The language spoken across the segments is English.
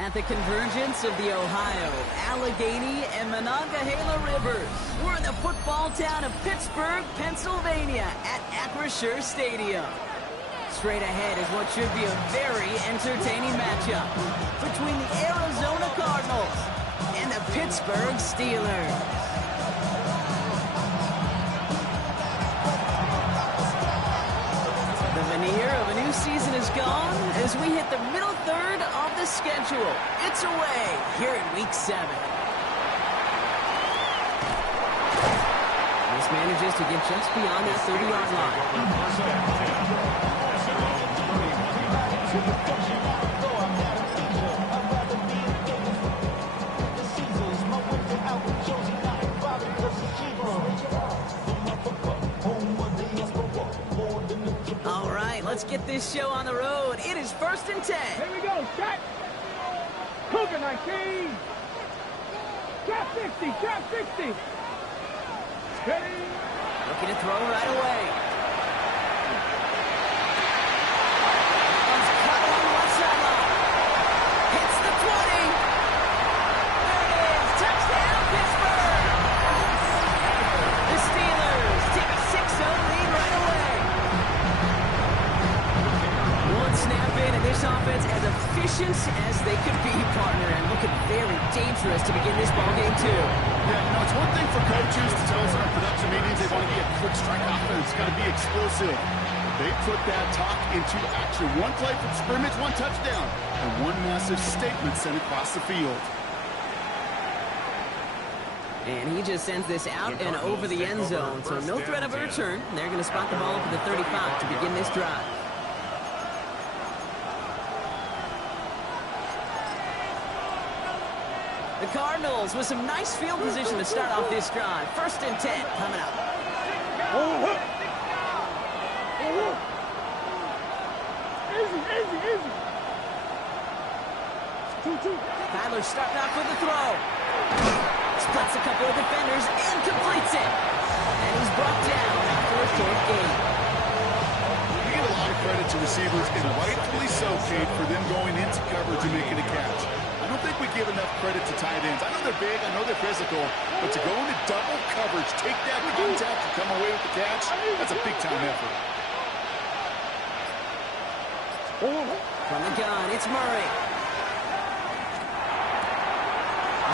At the convergence of the Ohio, Allegheny, and Monongahela Rivers, we're in the football town of Pittsburgh, Pennsylvania at Acrisure Stadium. Straight ahead is what should be a very entertaining matchup between the Arizona Cardinals and the Pittsburgh Steelers. The veneer of a new season is gone as we hit the middle third of the schedule. It's away here in Week 7. This manages to get just beyond that 30-yard line. All right, let's get this show on the road. It is 1st and 10. Here we go, set. Cougar 19. Trap 60, trap 60. Ready. Looking to throw right away. One's cut along the left sideline. Hits the 20. There it is. Touchdown, Pittsburgh. The Steelers take a 6-0 lead right away. One snap in, and this offense as efficient as they could be, partner, and looking very dangerous to begin this ballgame, too. Yeah, it's one thing for coaches to tell us in our production meetings they want to be a quick strike offense. Got to be explosive. They put that talk into action. One play from scrimmage, one touchdown, and one massive statement sent across the field. And he just sends this out and over the end zone, so no threat of a return. They're going to spot the ball up at the 35 to begin this drive. The Cardinals with some nice field position to start off this drive. 1st and 10 coming up. Easy. Kyler starting off with the throw. Splits a couple of defenders and completes it. And he's brought down after a short gain. We give a lot of credit to receivers, and rightfully so, Kate, for them going into coverage and making a catch. I don't think we give enough credit to tight ends. I know they're big, I know they're physical, but to go into double coverage, take that contact, and come away with the catch, that's a big-time effort. From the gun, it's Murray.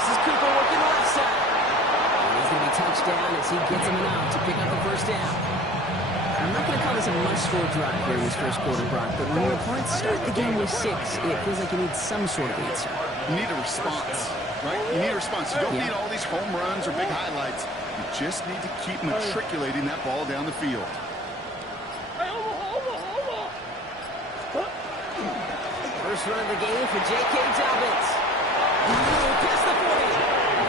This is Cooper working the left side. And he's going to be touchdown as he gets him out to pick up the first down. I'm not going to call this a much-score drive here in this first quarter, Brock, but when your opponents start the game with 6, it feels like you need some sort of answer. You need a response, right? You need a response. You don't need all these home runs or big highlights. You just need to keep matriculating that ball down the field. First run of the game for J.K. Dobbins. Past the 40.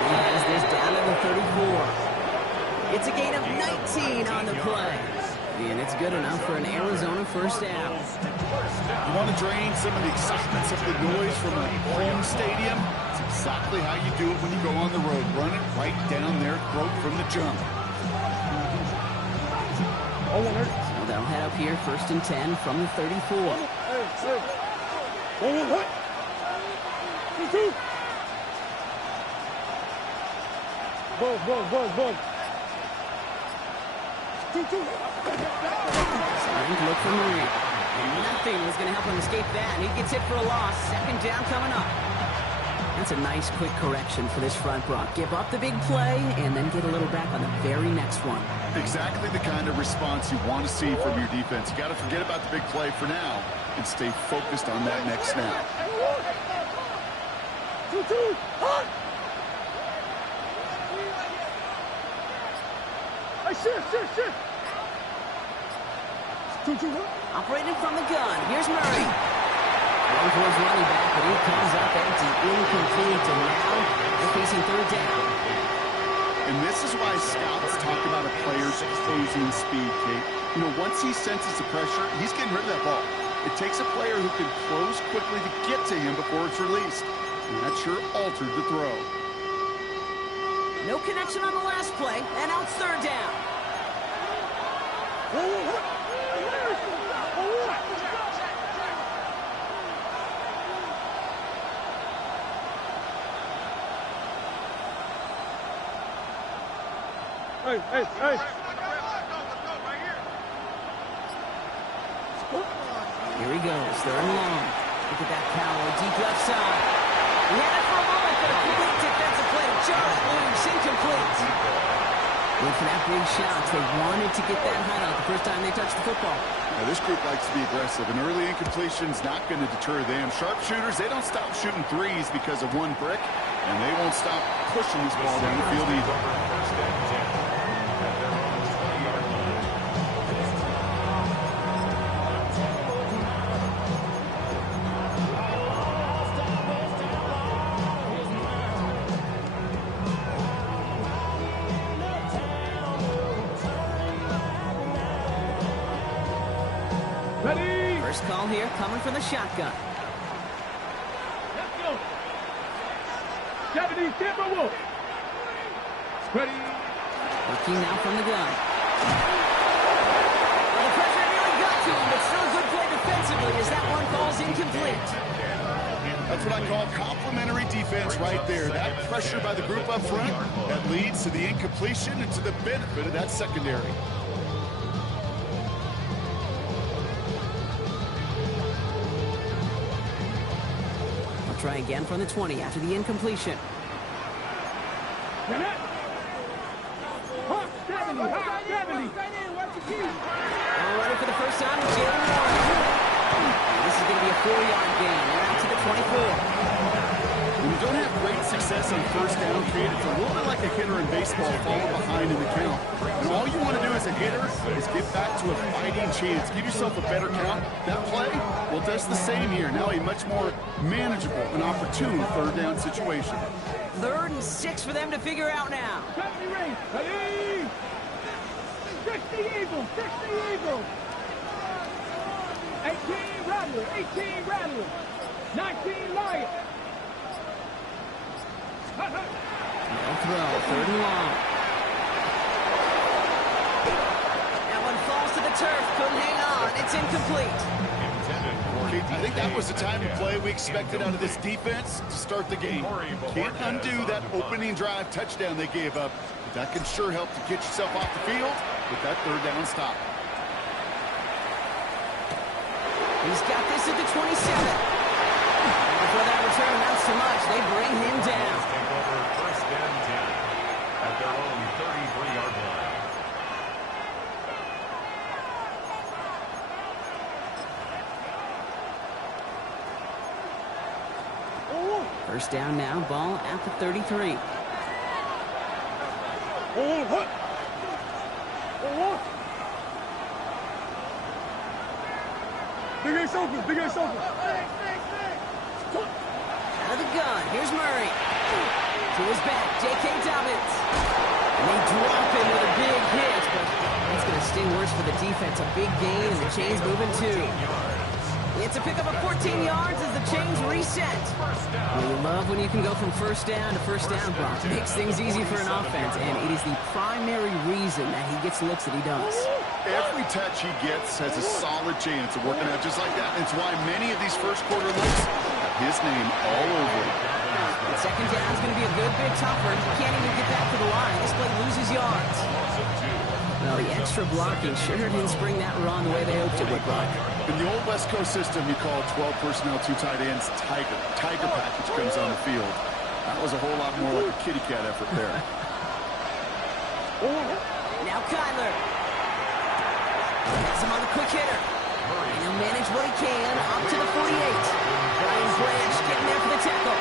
He has this down to the 34. It's a gain of 19 on the play. And it's good enough for an Arizona first down. You want to drain some of the excitement, some of the noise from a home stadium? It's exactly how you do it when you go on the road. Run it right down their throat from the jump. So they'll head up here 1st and 10 from the 34. Look for Murray. And nothing was going to help him escape that. He gets hit for a loss. 2nd down coming up. That's a nice quick correction for this front, Brock. Give up the big play and then get a little back on the very next one. Exactly the kind of response you want to see from your defense. You got to forget about the big play for now and stay focused on that next snap. Operating from the gun. Here's Murray. Going towards running back, but he comes up empty, incomplete, and now they're facing 3rd down. And this is why scouts talk about a player's closing speed, Kate. You know, once he senses the pressure, he's getting rid of that ball. It takes a player who can close quickly to get to him before it's released. And that sure altered the throw. No connection on the last play, and now it's 3rd down. Hey, hey, hey. Here he goes, third and long. Look at that power, deep left side. He had it for a moment, but a complete defensive play. Just moves incomplete. Went for that big shot. They wanted to get that hideout the first time they touched the football. Now, this group likes to be aggressive. An early incompletion's not going to deter them. Sharpshooters, they don't stop shooting threes because of one brick, and they won't stop pushing this ball down the field either. Ready? First call here coming from the shotgun. Let's go. 70 Timberwolves. Ready? Working now from the gun. Well, the pressure nearly got to him, but still a good play defensively as that one falls incomplete. That's what I call complimentary defense right there. That pressure by the group up front, that leads to the incompletion and to the benefit of that secondary. I'll try again from the 20 after the incompletion. Hot 70, hot 70. All ready for the first time with Jalen Warren. This is going to be a 4-yard gain. They're out to the 24. When you don't have great success on first down, Kate, it's a little bit like a hitter in baseball falling behind in the count. And all you want to do as a hitter is get back to a fighting chance. Give yourself a better count. That play, well, does the same here. Now a much more manageable and opportune third down situation. 3rd and 6 for them to figure out now. 70 race. Ready? 60 Eagles, 60 Eagles. 18 Rattlers, 18 Rattlers. 19 Lions. No throw, 3rd and long. That one falls to the turf, couldn't hang on. It's incomplete. I think that was the time of play we expected out of this defense to start the game. Can't undo that opening drive touchdown they gave up, but that can sure help to get yourself off the field with that third down stop. He's got this at the 27. Before that return amounts to much, they bring him down. Take over 1st and 10 at their own 33-yard line. First down now, ball at the 33. Big ass open. Out of the gun, here's Murray. To his back, J.K. Dobbins. And they drop him with a big hit, but it's going to sting worse for the defense. A big gain, and the chain's moving too. It's a pickup of 14 yards as the chains reset. Well, you love when you can go from first down to first down, Brock. It makes things easy for an offense, and it is the primary reason that he gets the looks that he does. Every touch he gets has a solid chance of working out just like that. And it's why many of these first quarter looks have his name all over it. And second down is going to be a good bit tougher. He can't even get back to the line. This play loses yards. Well, the extra blocking sure didn't spring that run the way they hoped it would, Brock. In the old West Coast system, you call 12 personnel, 2 tight ends, Tiger. Tiger package comes on the field. That was a whole lot more like a kitty cat effort there. Now Kyler. Has him on the quick hitter. And he'll manage what he can up to the 48. Brian Branch getting there for the tackle.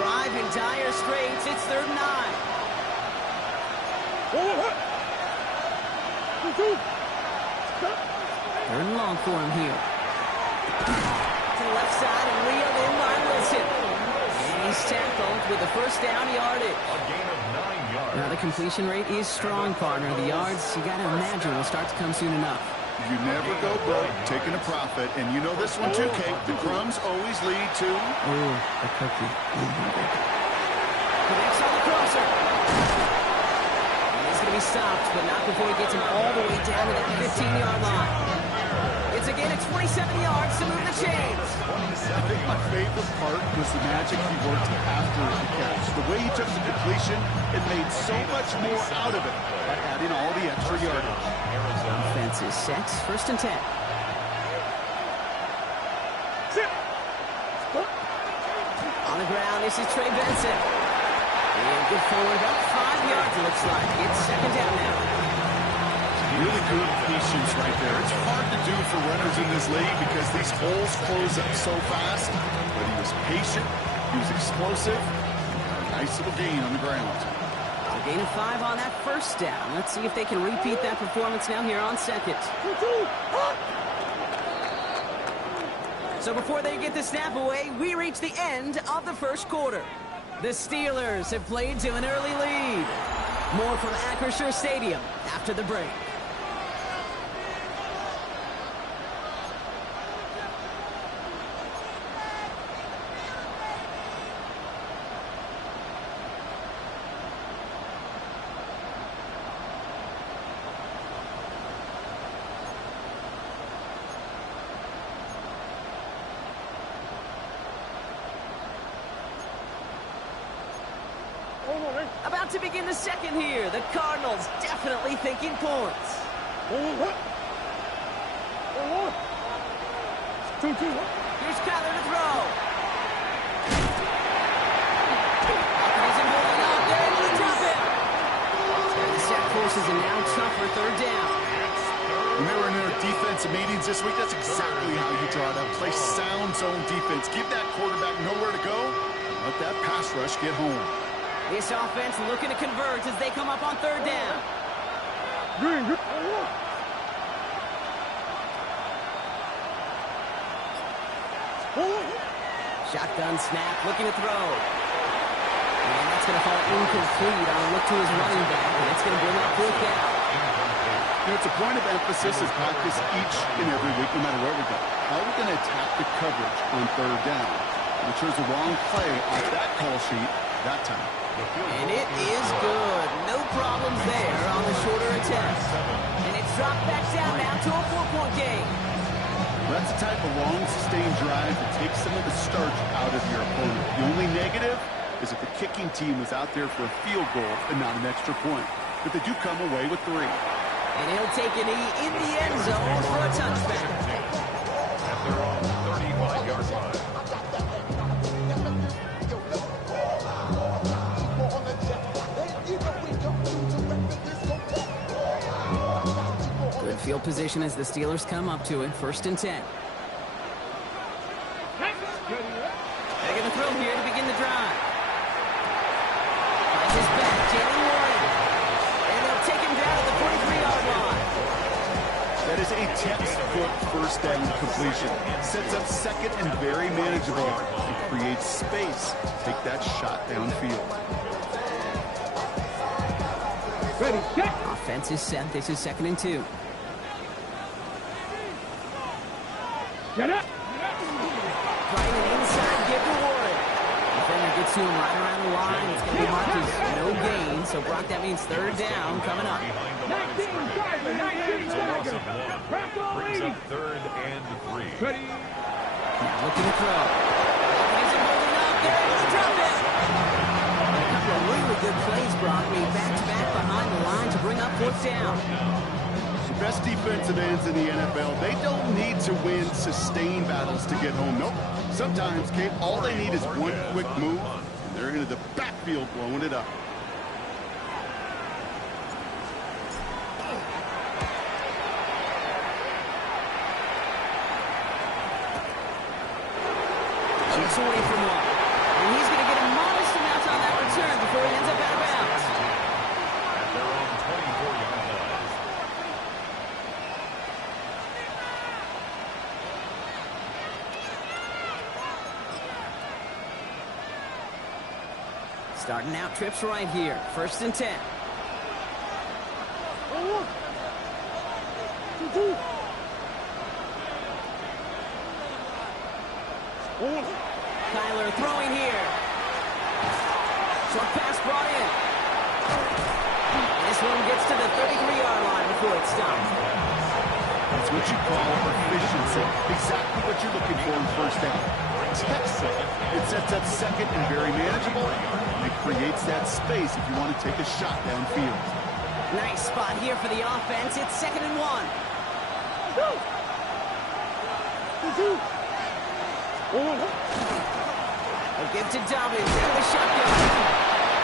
Drive in dire straits. It's 3rd and 9. Third and long for him here. To the left side and reeled in by Wilson. And he's tackled with the first down yardage. A gain of 9 yards. Now the completion rate is strong, partner. The yards, you got to imagine, will start to come soon enough. You never go broke taking a profit. And you know this one too, Kate. The crumbs always lead to... Oh, a cookie. Connects on the crosser. And he's going to be stopped, but not before he gets him all the way down to that 15-yard line. It's a gain of 27 yards to move the chains. I think my favorite part was the magic he worked after the catch. The way he took the completion and made so much more out of it by adding all the extra yardage. Defense is set. First and 10. On the ground, this is Trey Benson. And good forward, about 5 yards, it looks like. It's second down now. Really good patience right there. It's hard to do for runners in this league because these holes close up so fast. But he was patient. He was explosive. Nice little gain on the ground. A gain of 5 on that first down. Let's see if they can repeat that performance now here on second. So before they get the snap away, we reach the end of the first quarter. The Steelers have played to an early lead. More from Acrisure Stadium after the break. About to begin the second here. The Cardinals definitely thinking points. Here's Kyler to throw. Isn't holding up. They're able to drop it. The sack forces a now tougher third down. When they were in their defensive meetings this week, that's exactly how you draw it up. Play sound zone defense. Give that quarterback nowhere to go. Let that pass rush get home. This offense looking to convert as they come up on third down. Shotgun snap, looking to throw. And that's going to fall incomplete on a look to his running back. And it's going to bring up fourth down. It's a point of emphasis as practice each and every week, no matter where we go. How are we going to attack the coverage on third down? We chose the wrong play off that call sheet that time. And it is good. No problems there on the shorter attempt. And it's dropped back down now to a 4-point game. That's the type of long, sustained drive that takes some of the starch out of your opponent. The only negative is if the kicking team was out there for a field goal and not an extra point. But they do come away with 3. And he'll take a knee in the end zone for a touchback. At their own 35-yard line. Good field position as the Steelers come up to it. First and 10. They're going to throw here to begin the drive. Finds his back, Jalen Warren. And they'll take him down at the 43-yard line. That is a textbook first down completion. Sets up second and very manageable. It creates space to take that shot downfield. Ready, set. Offense is set. This is second and 2. Get up. Trying an inside give to Warren. Defender gets to him right around the line. It's going to be marked as no gain. So, Brock, that means third down coming up. 19 Tiger, 19 Tiger. Crack all Brings 80. up 3rd and 3. Ready. Now looking to throw. Isn't holding up. They're able to drop it. And a couple of really good plays, Brock. Made back-to-back behind the line to bring up fourth down. The best defensive ends in the NFL, they don't need to win sustained battles to get home. Nope. Sometimes, Kate, all they need is one quick move, and they're into the backfield blowing it up. Shoots away from one. And he's going to get a modest amount on that return before he ends up out of bounds. At their own 24-yard line. Starting out trips right here. First and 10. Kyler throwing here. Short pass brought in. And this one gets to the 33-yard line before it stops. It's what you call efficiency. Exactly what you're looking for in first down. Textbook. It sets up second and very manageable. And it creates that space if you want to take a shot downfield. Nice spot here for the offense. It's 2nd and 1. They'll give to Dobbins out of the shotgun.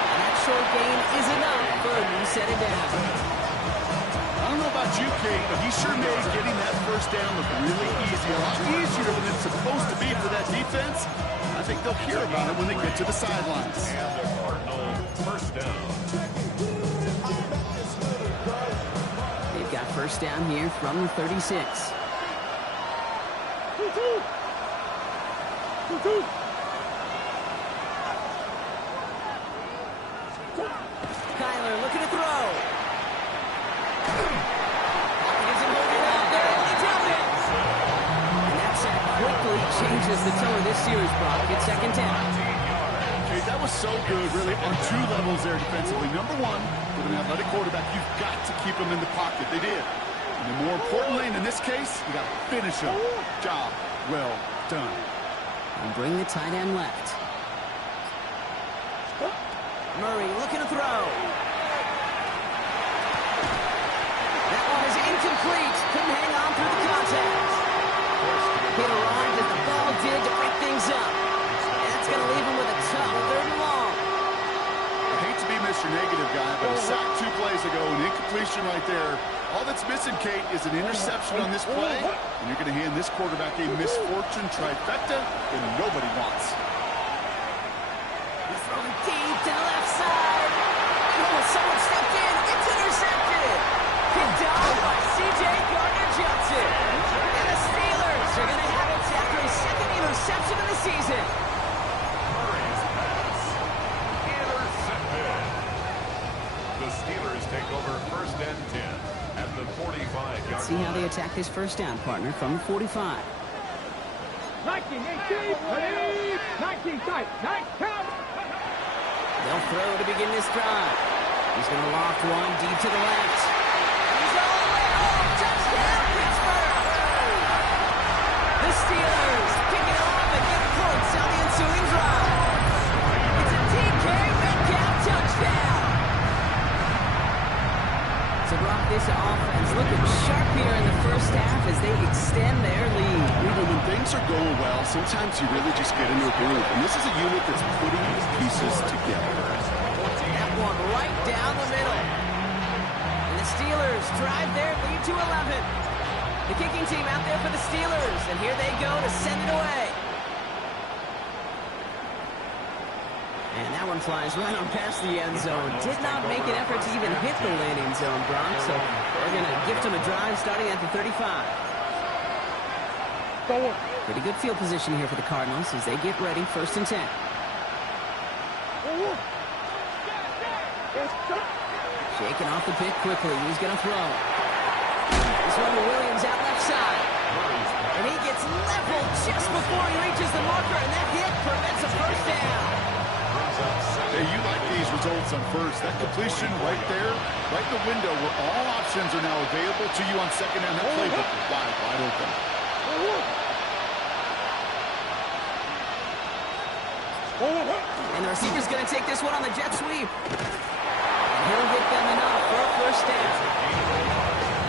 And that short gain is enough for a new set of down. I don't know about you, Kate, but he sure made getting that first down look really easy. A lot easier than it's supposed to be for that defense. I think they'll hear about it when they get to the sidelines. And the Cardinals first down. They've got first down here from the 36. Kyler looking to throw. Gives him holding up. They're able to jump it. And that sack quickly changes the tone of this series, Brock. It's 2nd down. Okay, that was so good, really, on 2 levels there defensively. Number one, with an athletic quarterback, you've got to keep him in the pocket. They did. And then more importantly, and in this case, you got to finish him. Job well done. And bring the tight end left. Murray looking to throw. That one is incomplete. Couldn't hang on through the contact. Hit arrived as the ball did to break things up. And that's going to leave him with a tough 3rd and long. I hate to be Mr. Negative guy, but a sack 2 plays ago, an incompletion right there. All that's missing, Kate, is an interception on this play, and you're going to hand this quarterback a misfortune trifecta that nobody wants. He's throwing deep to the left side. Oh, someone stepped in. It's intercepted. Picked off by C.J. Gardner-Johnson. And the Steelers are going to have it after a 2nd interception of the season. Murray's pass. Intercepted. The Steelers take over 1st and 10 at the 45-yard line. See how they attack this first down, partner, from the 45. 19, 18, ready, 19, tight, 9, count. They'll throw to begin this drive. He's going to loft one deep to the left. He's all the way home. Touchdown, Pittsburgh! The Steelers pick it off and get points on the ensuing drive. It's a DK Metcalf touchdown. So, Brock, this offense looking sharp here in the first half as they extend their lead. When things are going well, sometimes you really just get into a groove. And this is a unit that's putting the pieces together. That one right down the middle. And the Steelers drive their lead to 11. The kicking team out there for the Steelers. And here they go to send it away. And that one flies right on past the end zone. Did not make an effort to even hit the landing zone, Brock. So they're going to gift him a drive starting at the 35. Pretty good field position here for the Cardinals as they get ready, 1st and 10. Shaking off the pick quickly. He's going to throw. This one to Williams out left side. And he gets leveled just before he reaches the marker, and that hit prevents a first down. Hey, you like these results on first. That completion right there, right in the window where all options are now available to you on 2nd down. That playbook is wide open. And the receiver's going to take this one on the jet sweep. And he'll get them enough for a first down.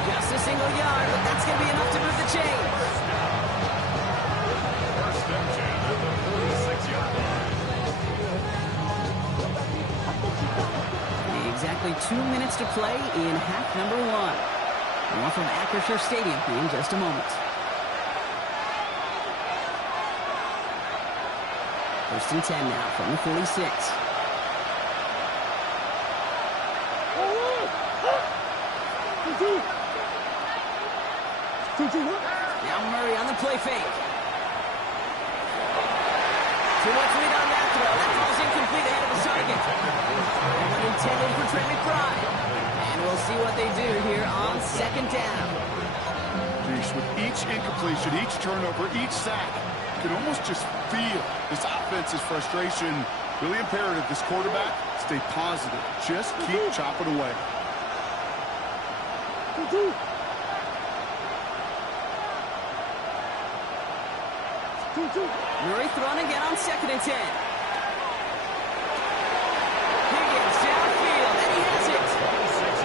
Just a single yard, but that's going to be enough to move the chains. 1st and 10 at the 46-yard line. Exactly 2 minutes to play in half number 1. More from Acrisure Stadium in just a moment. 1st and 10 now from the 46. Now Murray on the play fake. Too much lead on that throw. That ball's incomplete ahead of the target. And one intended for Trey McBride. And we'll see what they do here on 2nd down. With each incompletion, each turnover, each sack, you can almost just feel this offense's frustration. Really imperative, this quarterback, stay positive. Just keep chopping away. Murray throwing again on 2nd and 10. Higgins downfield, and he has it.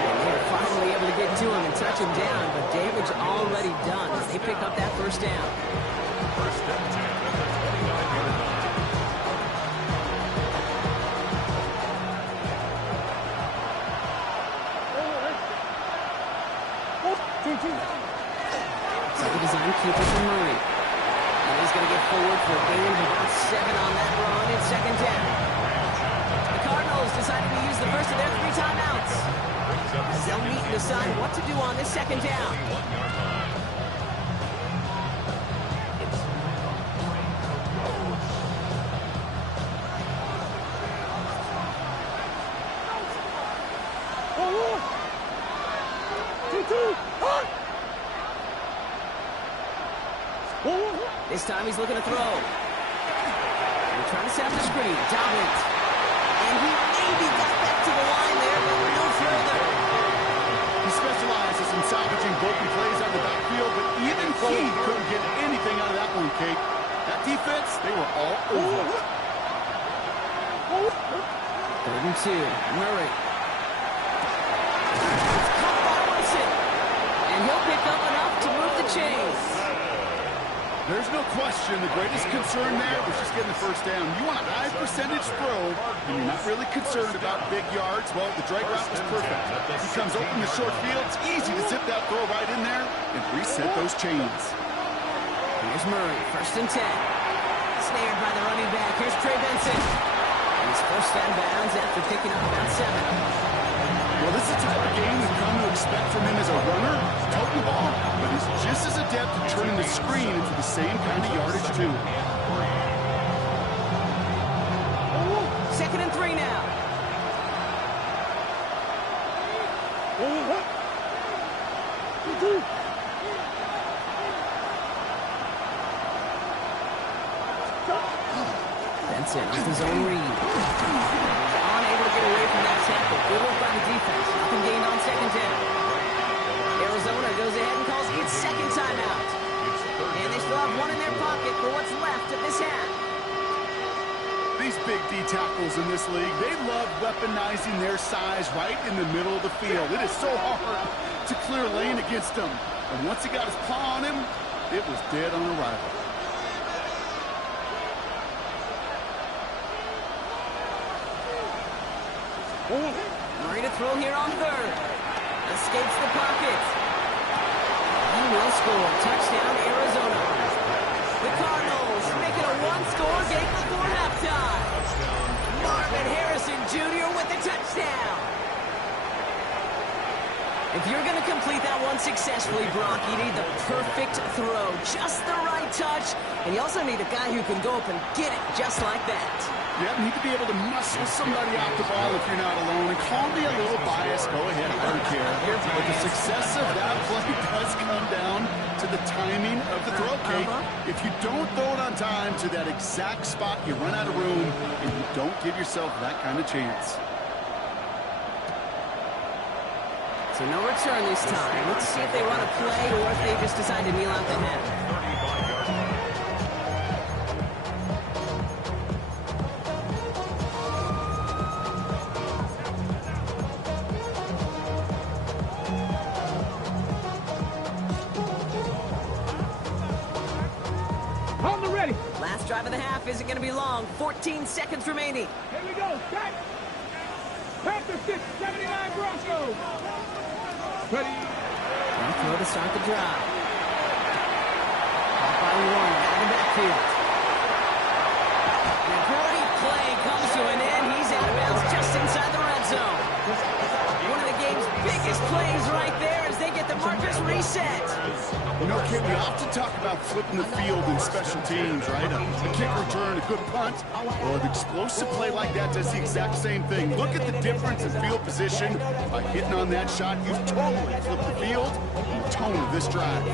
And they're finally able to get to him and touch him down, but damage already done as they pick up that first down. First and 10 at the 29-yard line. Second design keeper for Murray. And he's going to get forward for a gain of about 7 on that run in 2nd down. The Cardinals deciding to use the first of their 3 timeouts, as they'll meet and decide what to do on this 2nd down. This time he's looking to throw. They're trying to set up the screen. Dominant. And he maybe got back to the line there, but no further. He specializes in salvaging broken plays out of the backfield, but even he couldn't get anything out of that one, Kate. That defense, they were all over. 3rd and 2. Murray. It's caught by Wilson. And he'll pick up enough to move the chains. There's no question the greatest concern there was just getting the first down. You want a high percentage throw, and you're not really concerned about big yards. Well, the drag route was perfect. He comes open the short field. It's easy to zip that throw right in there and reset those chains. Here's Murray, 1st and 10. Snared by the running back. Here's Trey Benson. And his first out of bounds after picking up about 7. Well, this is the type of game we've come to expect from him as a runner, toting the ball, but he's just as adept at turning the screen into the same kind of yardage, too. 2nd and 3 now. Benson off his own read. Unable to get away from that tackle. Good work by the defense. Nothing gained on 2nd down. Arizona goes ahead and calls its 2nd timeout. And they still have 1 in their pocket for what's left of this half. These big D tackles in this league, they love weaponizing their size right in the middle of the field. It is so hard to clear lane against them. And once he got his paw on him, it was dead on arrival. Murray to throw here on 3rd. Escapes the pocket. He will score. Touchdown, Arizona. The Cardinals make it a 1-score game before halftime. Marvin Harrison Jr. with the touchdown. If you're going to complete that one successfully, Brock, you need the perfect throw. Just the right touch. And you also need a guy who can go up and get it just like that. Yeah, you need to be able to muscle somebody out the ball if you're not alone. And call me a little biased. Go ahead, I don't care. But the success of that play does come down to the timing of the throw, Kate. If you don't throw it on time to that exact spot, you run out of room, and you don't give yourself that kind of chance. So no return this time. Let's see if they run a play or if they just decide to kneel out the half. 35-yard line. Last drive of the half isn't going to be long. 14 seconds remaining. Here we go. Set. Panther 6, 79 Broncos. Ready. And throw to start the drive. Caught by 1 out of the backfield. And a great play comes to an end. He's out of bounds just inside the red zone. One of the game's biggest plays right there as they get the markers reset. You know, Kate, we often talk about flipping the field in special teams, right? A kick return, a good punt. Well, an explosive play like that does the exact same thing. Look at the difference in field position. By hitting on that shot, you've totally flipped the field and the tone of this drive.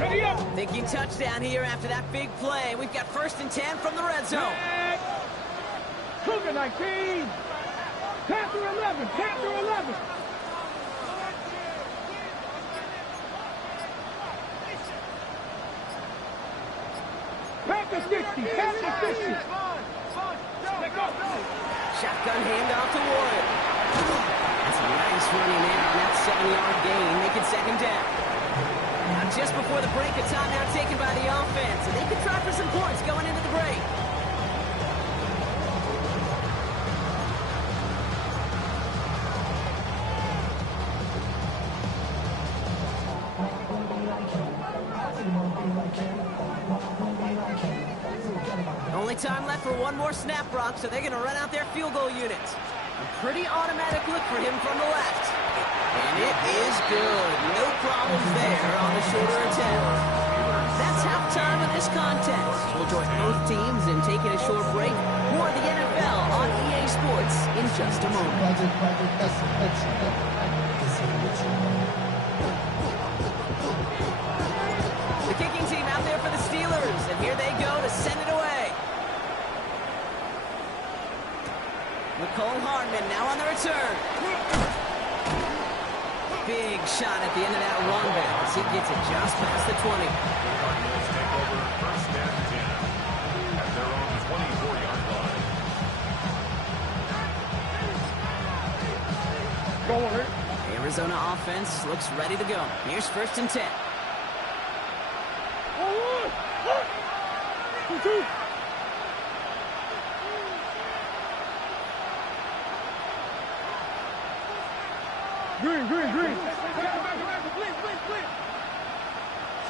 Ready up. Thinking touchdown here after that big play. We've got 1st and 10 from the red zone. Cougar 19. Panther 11. Panther 11. Pass the 60. Pass the 60. Shotgun handoff to Warren. That's a nice running there on that 7-yard gain. Make it second down. Now just before the break, a timeout taken by the offense. And they could try for some points going into the break. Only time left for one more snap, Brock, so they're going to run out their field goal unit. A pretty automatic look for him from the left. And it is good. No problems there on the shorter attempt. That's halftime of this contest. We'll join both teams in taking a short break. More of the NFL on EA Sports in just a moment. The kicking team out there for the Steelers, and here they go to send it away. Nicole Hardman now on the return. Big shot at the end of that run back as he gets it just past the 20. The Cardinals take over first and 10 at their own 24-yard line. Go on, Rick. The Arizona offense looks ready to go. Here's first and 10. 2-2. Green.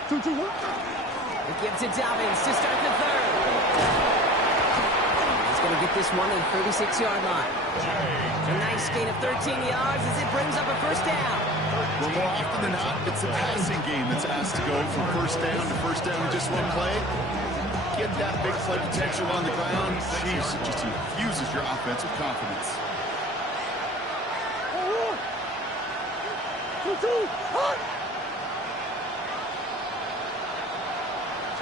2-2. It gives it Dobbins to start the third. He's going to get this one to the 36-yard line. A nice gain of 13 yards as it brings up a first down. Well, more often than not, it's a passing game that's asked to go from first down in just one play. Get that big play potential on the ground. Jeez, it just infuses your offense with confidence. 2-2.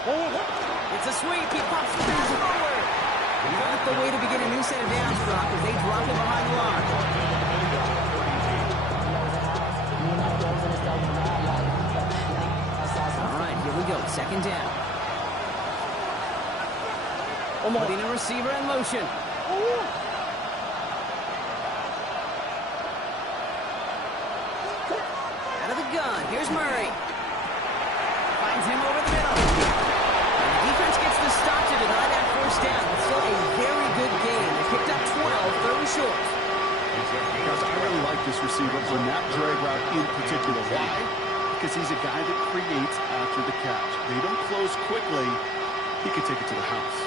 It's a sweep. He pops the pass forward. Not the way to begin a new set of downs, Brock, as they drop him behind the line. All right, here we go. Second down. Putting a receiver in motion. Out of the gun. Here's Murray. Finds him over the middle. And the defense gets the stop to deny that first down. It's still a very good game. They picked up 12, third and short. Because I really like this receiver on that drag route in particular. Why? Because he's a guy that creates after the catch. They don't close quickly. He could take it to the house.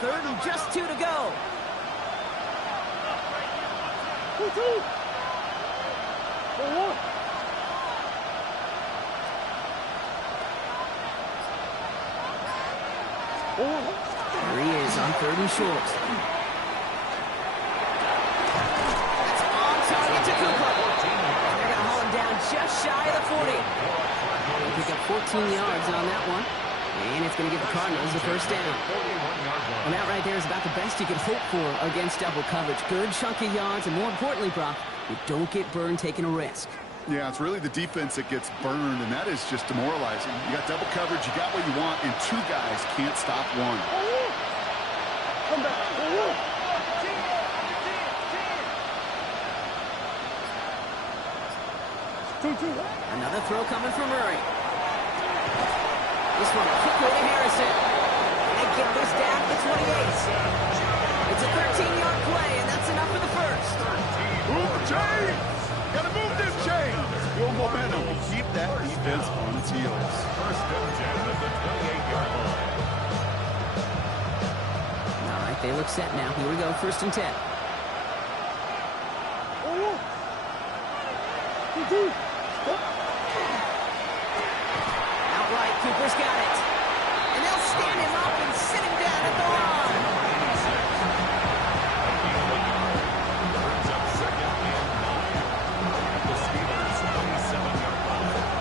Third and just 2 to go. 2-2. There he is on third and short. That's on target to Cooper. They're going to haul him down just shy of the 40. They pick up 14 yards on that one. And it's going to give the Cardinals the first down. Well, that right there is about the best you could hope for against double coverage. Good chunky yards, and more importantly, Brock, you don't get burned taking a risk. Yeah, it's really the defense that gets burned, and that is just demoralizing. You got double coverage, you got what you want, and two guys can't stop one. Come back. Another throw coming from Murray. This one, quick way to Harrison. They get this down to 28. It's a 13-yard play, and that's enough for the first. Move the chain! Gotta move this chain! Build momentum. Keep that defense on its heels. First and 10 at the 28-yard line. All right, they look set now. Here we go, first and 10. Outright, Cooper's got it. And they'll stand him up and sit him down at the line. Brings up second and 9 at the Steelers' 27-yard line.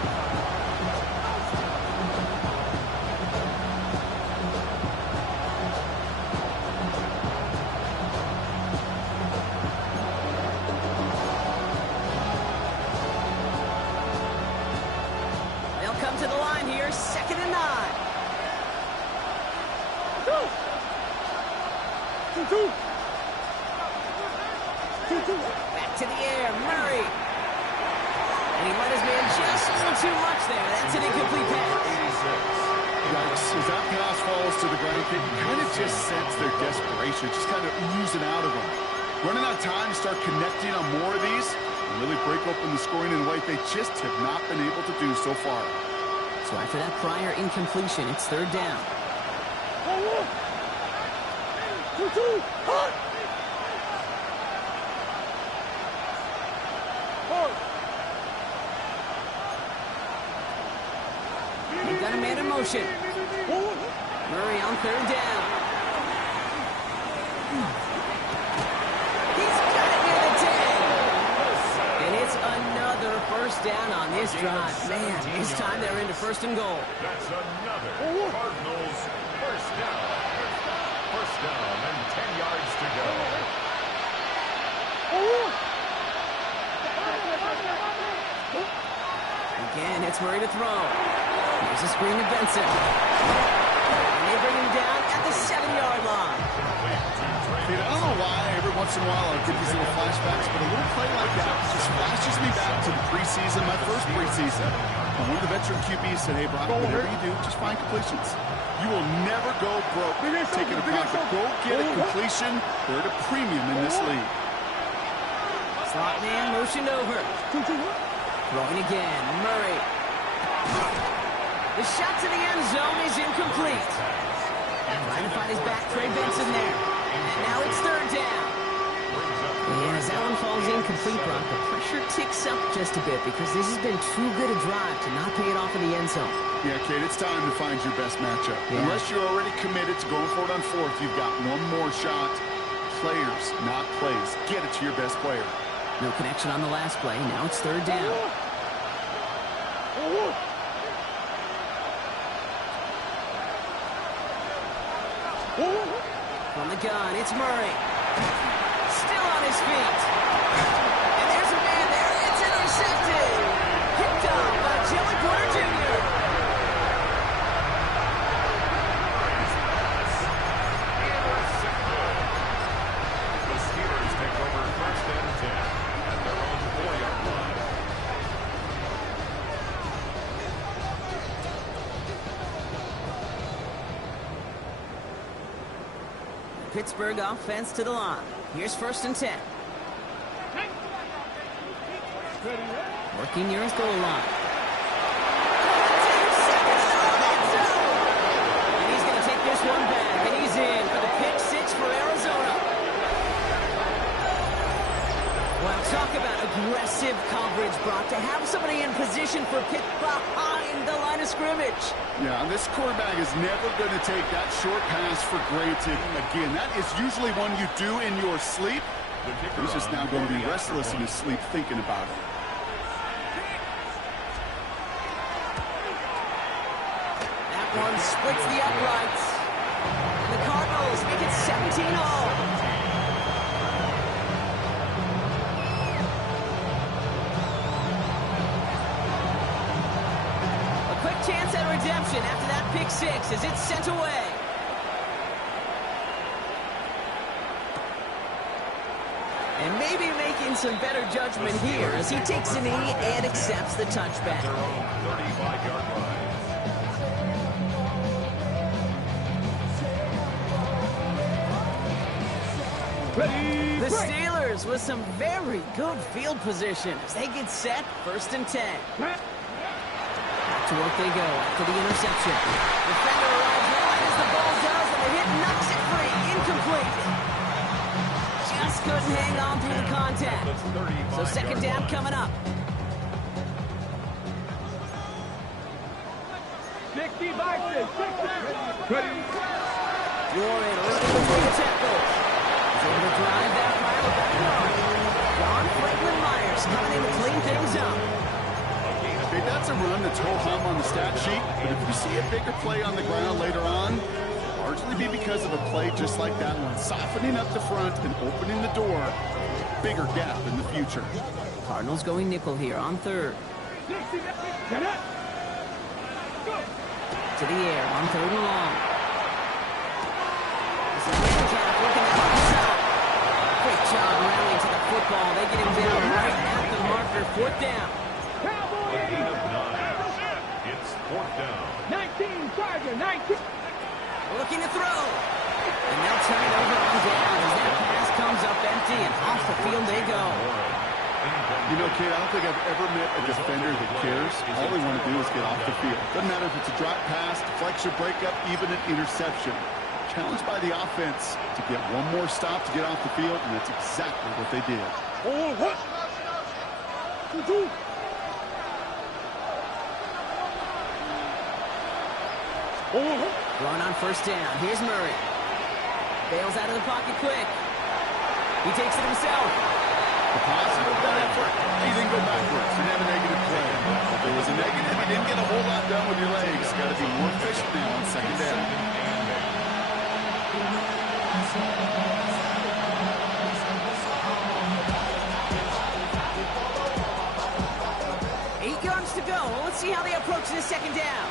Back to the air, Murray. And he let his man just a little too much there. That's an incomplete pass. Yikes. As that pass falls to the ground, you kind of just sense their desperation, just kind of oozing out of them. Running out of time to start connecting on more of these and really break open the scoring in a way they just have not been able to do so far. So after that prior incompletion, it's third down. They've got a man in motion. Murray on third down. He's got it near the 10. And it's another first down on this drive. Man, this time they're into first and goal. That's another Cardinals first down. First down and 10 yards to go. Again, it's Murray to throw. Here's a screen to Benson. And they bring him down at the 7-yard line. Dude, I don't know why every once in a while I get these little flashbacks, but a little play like that just flashes me back to the preseason, my first preseason. When one of the veteran QBs said, hey, Brock, whatever you do, just find completions. You will never go broke taking a pocket. Go get a completion. They're at a premium in this league. Slot man motioned over. Throwing again, Murray. The shot to the end zone is incomplete. Trying to find his back, Trey Benson there. And now it's third down. And as that one falls incomplete, Brock, the pressure ticks up just a bit because this has been too good a drive to not pay it off in the end zone. Yeah, Kate, it's time to find your best matchup. Yeah. Unless you're already committed to going for it on fourth, you've got one more shot. Players, not plays. Get it to your best player. No connection on the last play. Now it's third down. From the gun, it's Murray. Still on his feet. And there's a man there. It's intercepted. Picked up by Joey Porter Jr. The Steelers take over first and 10 at their own 4-yard line. Pittsburgh offense to the line. Here's first and 10. Working near his goal line. And he's going to take this one back, and he's in for the pick six for Arizona. Well, talk about aggressive coverage, Brock. To have somebody in position for pick behind the line of scrimmage. Yeah, this quarterback is never going to take that short pass for granted. Again, that is usually one you do in your sleep. He's just now going to be restless in his sleep thinking about it. That one splits the uprights. And the Cardinals make it 17-all. Chance at redemption after that pick six as it's sent away. And maybe making some better judgment here as he takes a knee and accepts the touchback. Their own 35-yard line. The Steelers with some very good field position as they get set first and 10. To work they go after the interception. Defender arrives right as the ball does, and the hit knocks it free. Incomplete. Just couldn't hang on through the contact. So second down coming up. 60 by 6. Warren looking to take a tackle. He's able to drive that pile back on. John Franklin Myers coming in to clean things up. Okay, that's a run that's ho-hum on the stat sheet, but if you see a bigger play on the ground later on, it'll largely be because of a play just like that one, softening up the front and opening the door, bigger gap in the future. Cardinals going nickel here on third. To the air on third and long. football. They get him down right at the marker. Fourth down. Gain of 9. It's fourth down. 19, Charger, 19. Looking to throw. And they'll turn it over on down as that pass comes up empty, and off the field they go. You know, Kate, I don't think I've ever met a defender that cares. All they want to do is get off the field. Doesn't matter if it's a drop pass, deflection, breakup, even an interception. Challenged by the offense to get one more stop to get off the field, and that's exactly what they did. Run on first down. Here's Murray. Bails out of the pocket quick. He takes it himself. The positive of that effort, he didn't go backwards. He didn't have a negative play. If there was a negative, you didn't get a whole lot done with your legs. Got to be more efficient now on second down. Eight yards to go. Well, let's see how they approach this second down.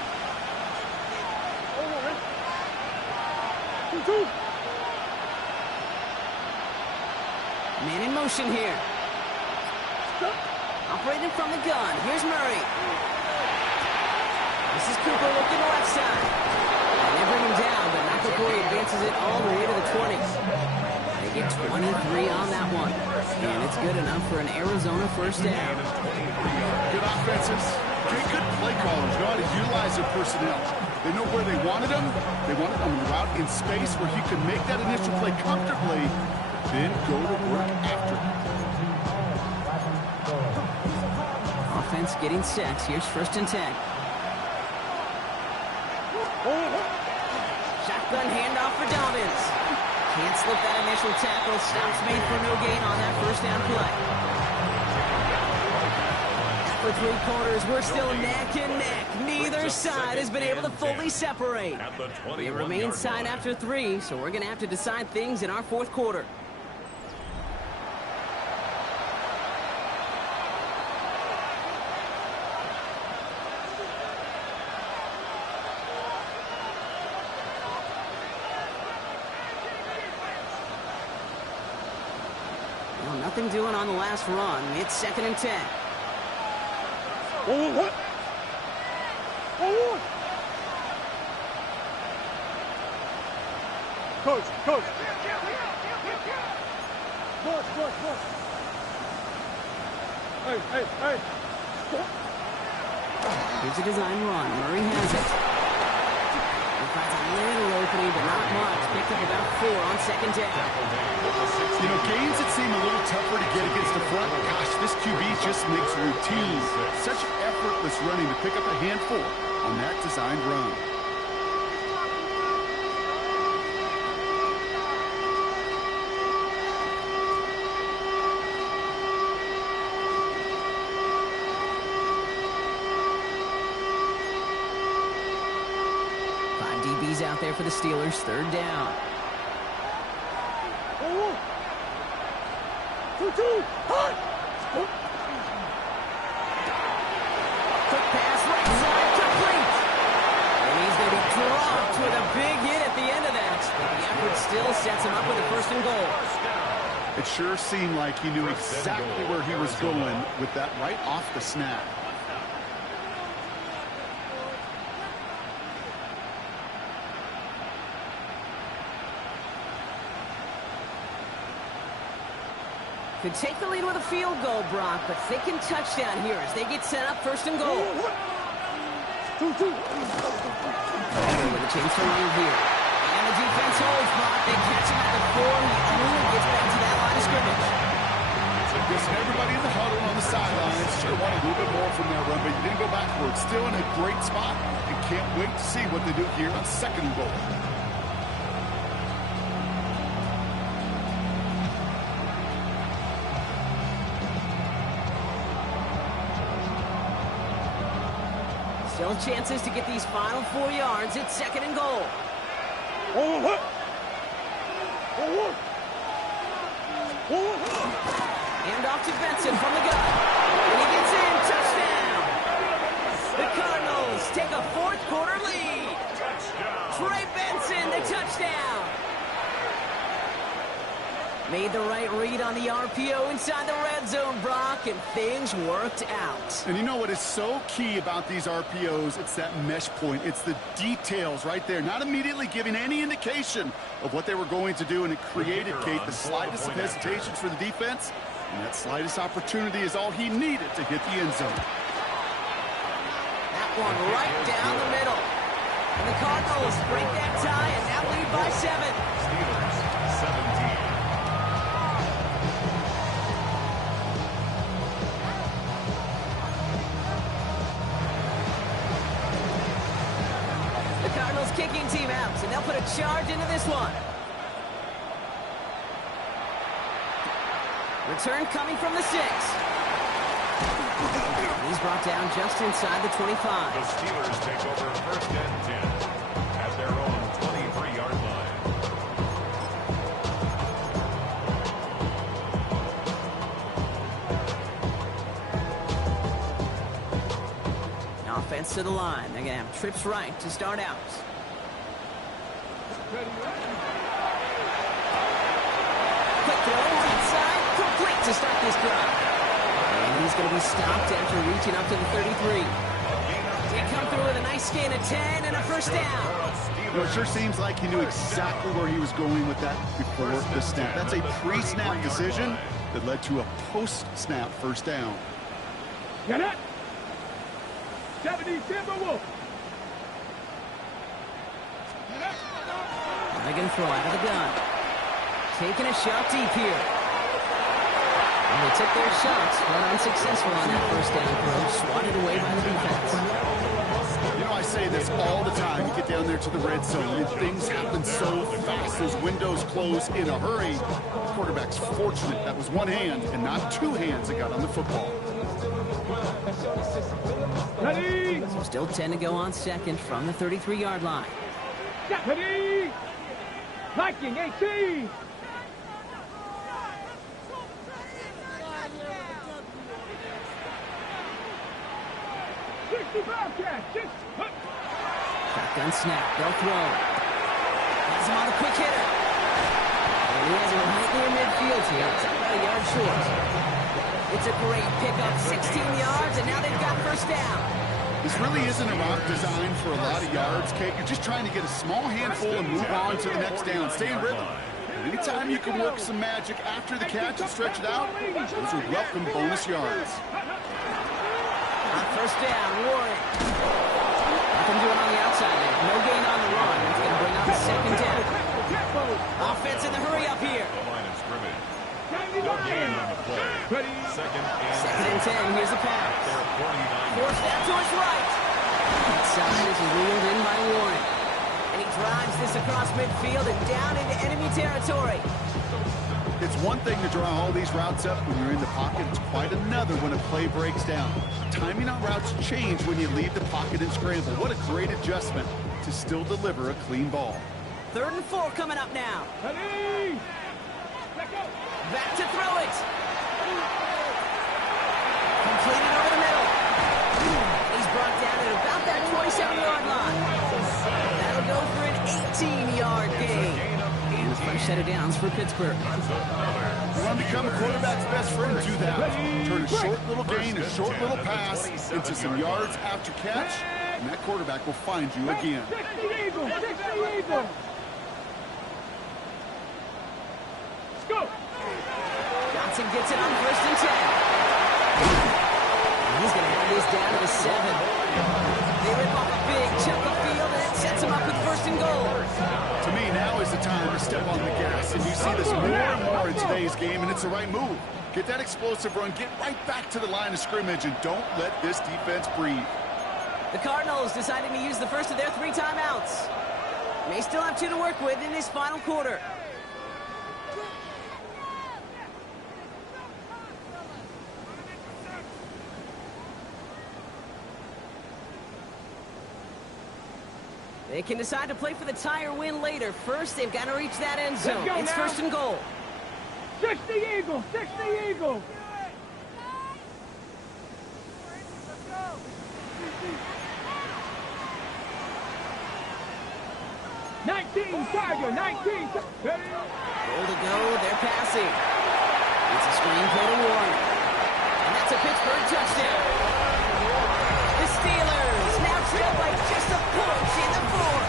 Man in motion here. Operating from the gun. Here's Murray. This is Cooper looking left side. And they bring him down, but not before he advances it all the way to the 20. They get 23 on that one. And it's good enough for an Arizona first down. Good offenses. Good play callers know how to utilize their personnel. They know where they wanted him. They wanted him out in space where he could make that initial play comfortably, then go to work after. Offense getting set. Here's first and 10. Shotgun handoff for Dobbins. Can't slip that initial tackle. Stops made for no gain on that first down play. For three quarters, we're still neck and neck. Neither side has been able to fully separate. It remains tied after three, so we're going to have to decide things in our fourth quarter. Well, nothing doing on the last run. It's second and 10. Coach. Hey. Here's a design run. Murray has it. He finds a little opening, but not much. Picked up about 4 on second down. You know, gains that seem a little tougher to get against the front. Gosh, this QB just makes routine. Such effortless running to pick up a handful on that designed run. DB's out there for the Steelers. Third down. Quick pass right side, complete. And he's going to be dropped with a big hit at the end of that. But the effort still sets him up with a first and goal. It sure seemed like he knew exactly where he was going with that right off the snap. Could take the lead with a field goal, Brock, but thinking touchdown here as they get set up first and goal. With a chance to run here. And the defense holds, Brock. They catch him at the 4. He only gets back to that line of scrimmage. Yes, everybody in the huddle on the sidelines sure wanted a little bit more from that run, but you didn't go backwards. Still in a great spot, and can't wait to see what they do here on second and goal. Still chances to get these final 4 yards. It's second and goal. Hand off to Benson from the gun. And he gets in. Touchdown. The Cardinals take a fourth quarter lead. Trey Benson, the touchdown. Made the right read on the RPO inside the red zone, Brock, and things worked out. And you know what is so key about these RPOs? It's that mesh point. It's the details right there. Not immediately giving any indication of what they were going to do, and it created, Kate, the slightest of hesitations for the defense. And that slightest opportunity is all he needed to hit the end zone. That one right down the middle. And the Cardinals break that tie and now lead by 7. Steelers, 17. The Cardinals kicking team out, and they'll put a charge into this one. Return coming from the 6. He's brought down just inside the 25. The Steelers take over 1st and 10 at their own 23-yard line. Offense to the line. They're going to have trips right to start out. Quick throw, right side, complete to start this drive. And he's going to be stopped after reaching up to the 33. They come through with a nice gain of 10 and a first down. Well, it sure seems like he knew exactly where he was going with that before the snap. That's a pre-snap decision that led to a post-snap first down. Get it? 70 Timberwolves. They're going to throw out of the gun. Taking a shot deep here. And they took their shots, but unsuccessful on that first down throw. Swatted away by the defense. You know, I say this all the time. You get down there to the red zone, and things happen so fast. Those windows close in a hurry. The quarterback's fortunate that was one hand and not two hands that got on the football. Ready? So still 10 to go on second from the 33-yard line. Ready? Viking 18. Shotgun snap. They'll throw. Has him on the quick hitter. And he has him right near midfield here. It's about a yard short. It's a great pickup. 16 yards, and now they've got first down. This really isn't a route designed for a lot of yards, Kate. You're just trying to get a small handful and move on to the next down. Stay in rhythm. Anytime you can work some magic after the catch and stretch it out, those are welcome bonus yards. On first down, Warren. Nothing doing on the outside there. No gain on the run. It's going to bring on second down. Offense in the hurry up here. The line of scrimmage. No gain on the play. Second and 10. Here's the pass. Forced out to his right. Inside is wheeled in by Warren. And he drives this across midfield and down into enemy territory. It's one thing to draw all these routes up when you're in the pocket. It's quite another when a play breaks down. Timing on routes change when you leave the pocket and scramble. What a great adjustment to still deliver a clean ball. 3rd and 4 coming up now. Ready? Back to throw it. Completed over the middle. He's brought down at about that 27-yard line. That'll go for an 18-yard gain. And the first set of downs for Pittsburgh. You want to become a quarterback's best friend, do that. Turn a short little gain, a short little pass into some yards after catch, and that quarterback will find you again. 60 Eagle. 60 Eagle. Let's go. Johnson gets it on 1st and 10. He's going to have this down to the 7. They rip off a big chunk of field, and it sets him up with 1st and goal. To me, now is the time to step on the gas, and you see this more and more in today's game, and it's the right move. Get that explosive run, get right back to the line of scrimmage, and don't let this defense breathe. The Cardinals deciding to use the first of their 3 timeouts. May still have 2 to work with in this final quarter. They can decide to play for the tie or win later. First, they've got to reach that end zone. It's now. 1st and goal. 60 Eagle. 60 Eagle. Tiger, 19. Goal to go, they're passing. It's a screen play to Warren. And that's a Pittsburgh touchdown. The Steelers now trail by just a punch in the fourth.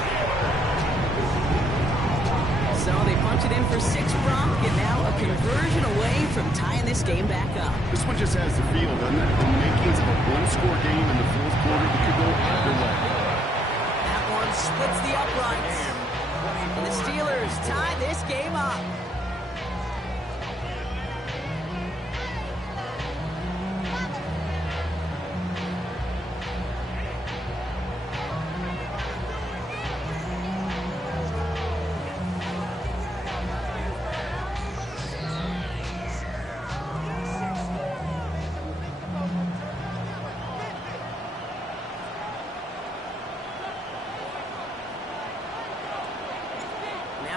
So they punch it in for 6, Brock, and now a conversion away from tying this game back up. This one just has the feel, doesn't it? The makings of a one-score game in the fourth quarter that could go either way. That one splits the uprights. And the Steelers tie this game up.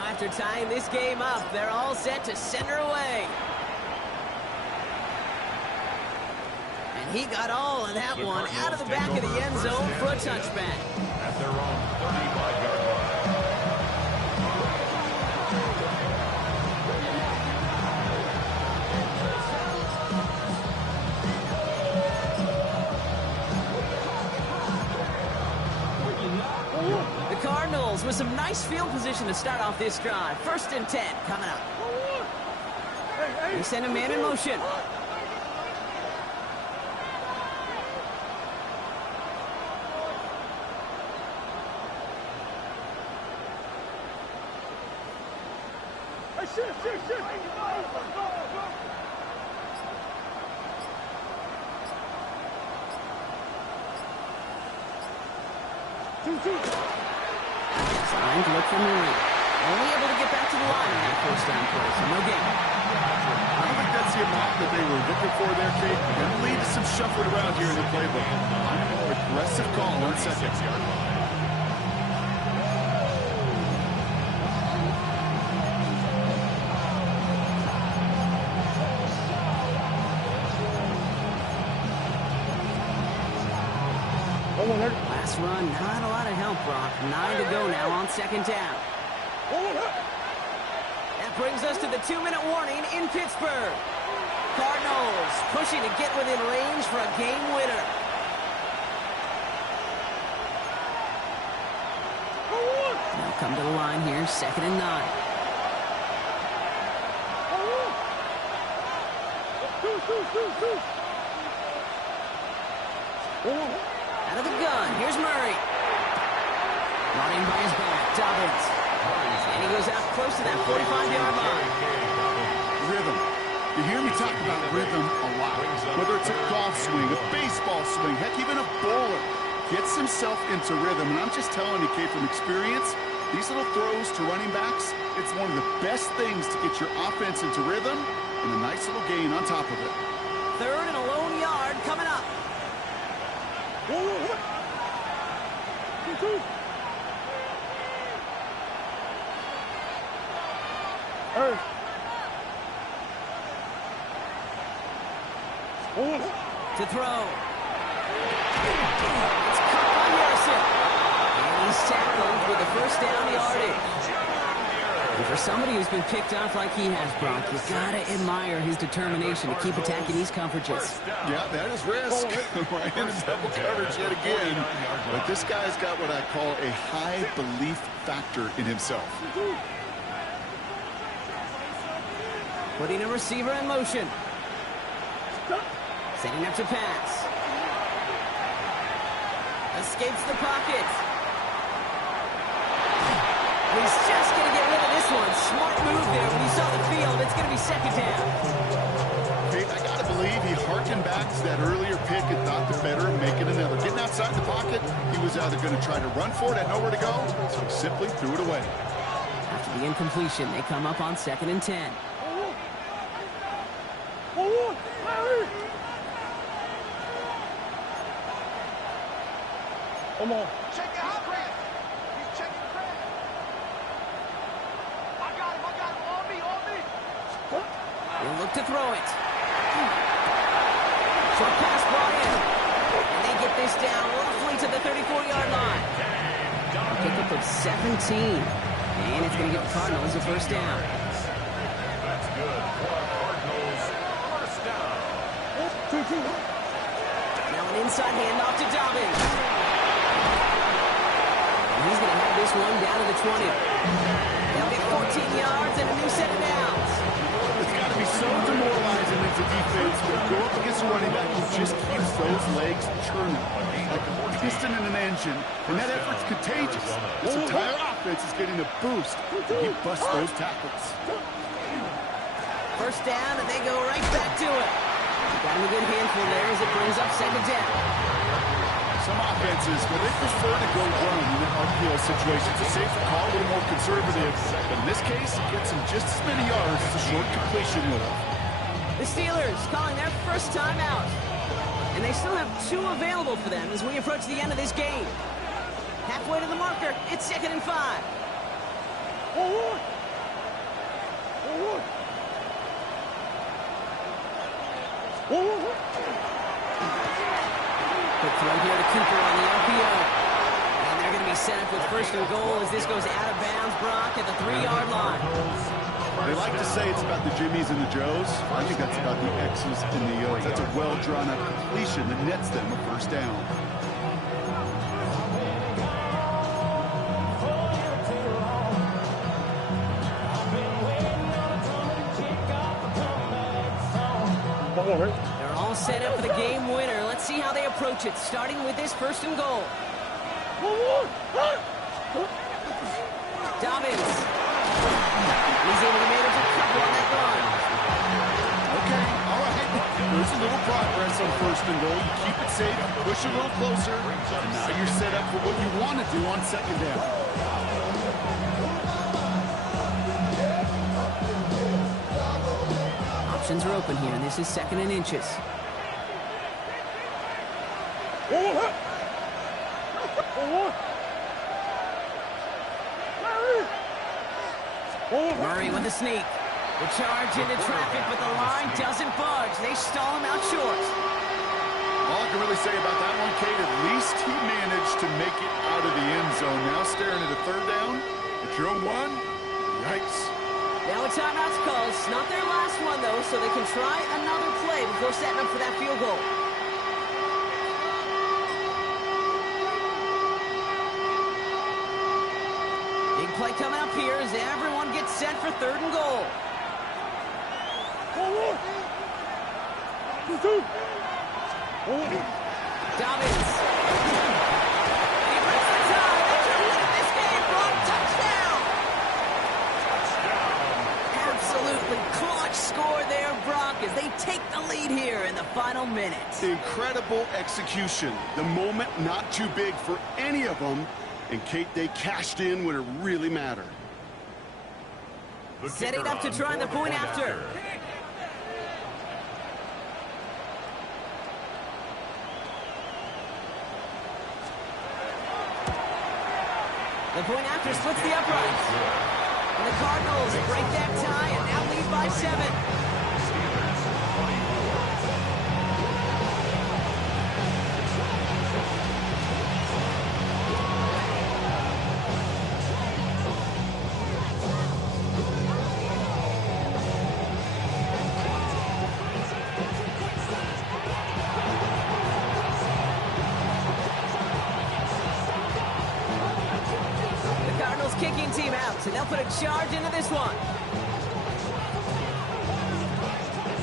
After tying this game up, they're all set to center away. And he got all of that one out of the back of the end zone for a touchback. At their own 35-yard line. The Cardinals with some nice field position to start off this drive. 1st and 10 coming up. They send a man in motion. Trying to look for Murray. Only able to get back to the line on that 1st down play, so no gain. I don't think that's the amount that they were looking for there, Kate. Going to lead to some shuffling around here in the playbook. More aggressive call on 2nd. Last run, not a lot of help, Brock. 9 to go now on 2nd down. That brings us to the 2-minute warning in Pittsburgh. Cardinals pushing to get within range for a game winner. Now come to the line here, 2nd and 9. Out of the gun, here's Murray. Running by his back, Dobbins. And he goes out close to that 45-yard line. Rhythm. You hear me talk about rhythm a lot. Whether it's a golf swing, a baseball swing, heck, even a bowler gets himself into rhythm. And I'm just telling you, Kate, from experience, these little throws to running backs, it's one of the best things to get your offense into rhythm and a nice little gain on top of it. 3rd and a lone yard coming up. To throw. It's caught by Harrison. And he's tackled with the 1st down yardage. And for somebody who's been picked off like he has, Brock, you gotta admire his determination to keep attacking these coverages. Yeah, that is risk. Right into double coverage yet again. But this guy's got what I call a high belief factor in himself. Putting a receiver in motion. Setting up to pass. Escapes the pocket. He's just going to get rid of this one. Smart move there when he saw the field. It's going to be 2nd down. Hey, I got to believe he harkened back to that earlier pick and thought the better of making another. Getting outside the pocket, he was either going to try to run for it, had nowhere to go, so he simply threw it away. After the incompletion, they come up on 2nd and 10. Come on. Check out Chris. He's checking Chris. I got him. On me. They'll look to throw it. Short pass brought in. And they get this down roughly to the 34-yard line. A pickup of 17. And it's going to give the Cardinals a first down. That's good for Cardinals. First down. Now an inside handoff to Dobbins. And he's going to have this one down to the 20. They'll get 14 yards and a new set of downs. It's got to be so demoralizing as a defense to go up against a running back who just keeps those legs churning like a piston in an engine, and that effort's contagious. This entire offense is getting a boost. He busts those tackles. First down, and they go right back to it. Got him a good handful there as it brings up second down. Some offenses, well, they prefer to go run in an RPO situation. It's a safer call, a little more conservative. But in this case, it gets him just as many yards as a short completion would have. The Steelers calling their first time out. And they still have 2 available for them as we approach the end of this game. Halfway to the marker, it's 2nd and 5. Forward! Forward! Forward! Quick throw here to Cooper on the RPO. And they're going to be set up with first and goal as this goes out of bounds, Brock, at the 3-yard line. They like to say it's about the Jimmies and the Joes. I think that's about the X's and the O's. That's a well-drawn-out completion that nets them a first down. They're all set up for the game winner. Let's see how they approach it, starting with this first and goal. Dobbins. He's able to manage a couple on that run. Okay, all right. There's a little progress on first and goal. You keep it safe, push a little closer. And now you're set up for what you want to do on second down. Options are open here, and this is 2nd and inches. Murray with the sneak. The charge into traffic, but the line doesn't budge. They stall him out short. All I can really say about that one, Kate, at least he managed to make it out of the end zone. Now staring at a third down. At your own 1, yikes. Now a timeout's called. It's not their last one, though, so they can try another play before setting up for that field goal. Big play coming up here as everyone gets set for 3rd and goal. Dobbins. He breaks the tie. They try to win this game. Brock, touchdown. Absolutely clutch score there, Brock, as they take the lead here in the final minute. Incredible execution. The moment not too big for any of them. And, Kate, they cashed in when it really mattered. Setting up to try the point after. The point after splits the uprights. And the Cardinals break that tie and now lead by 7. Kicking team out, so they'll put a charge into this one.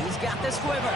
He's got the squiver.